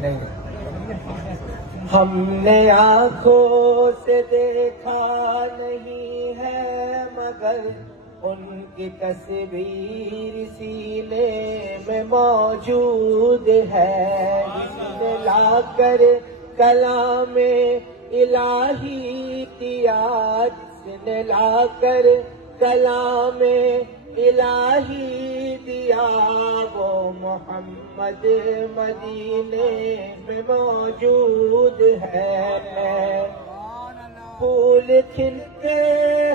نہیں ہم نے آنکھوں سے دیکھا نہیں ہے مگر ان کی تصویر سینے میں موجود ہے، جس نے لا کر کلام الہی دیا، جس نے لا کر کلام الہی دیا، وہ محمد مدینے میں موجود ہے۔ پھول کھلتے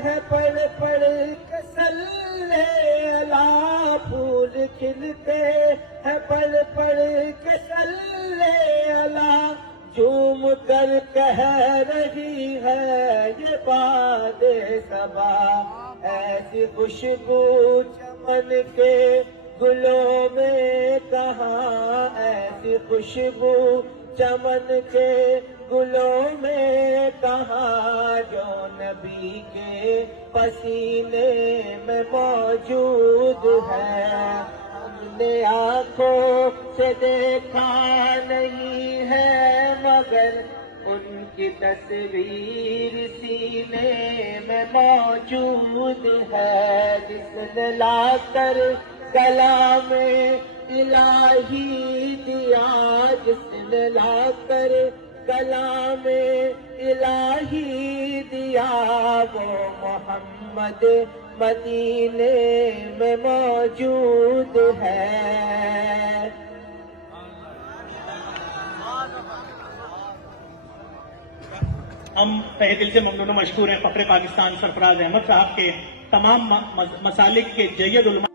ہیں پڑھ پڑھ کے صلی اللہ، پھول کھلتے ہیں پڑھ پڑھ کے صلی اللہ، جھوم کر کہہ رہی ہے یہ باد صبا، ایسی خوشبو چمن کے گلوں میں کہاں، ایسی خوشبو چمن کے گلوں میں کہاں، جو نبی کے پسینے میں موجود ہے۔ ہم نے آنکھوں سے دیکھا نہیں ہے مگر ان کی تصویر سینے میں موجود ہے، جس نے لا کر کلام الہی دیا، جس نے لا کر کلام الہی دیا، وہ محمد مدینے میں موجود ہے۔ ہم تہہ دل سے ممنون و مشکور ہیں فخر پاکستان سرفراز احمد صاحب کے تمام مسالک کے جید علماء